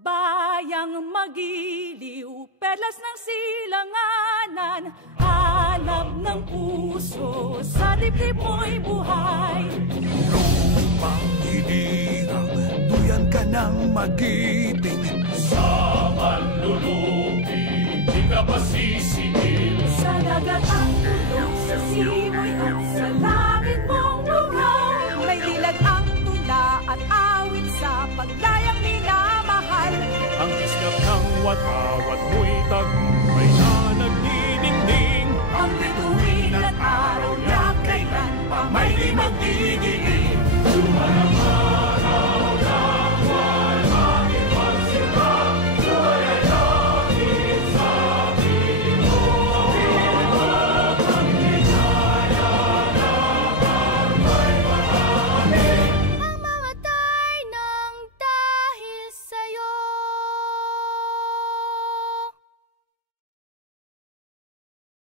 bayang magiliw, perlas ng silanganan, hanap ng puso, sa dibdib mo'y buhay. Lupang hinirang, duyan ka ng magiting, sa manlulupi, di ka pasisingil. Sa dagat ang tulong, sa simoy at sa langit mong lugaw, may dilag ang tula at awit sa pagdayang minamahal. Ang iskap ng watawat mo'y tag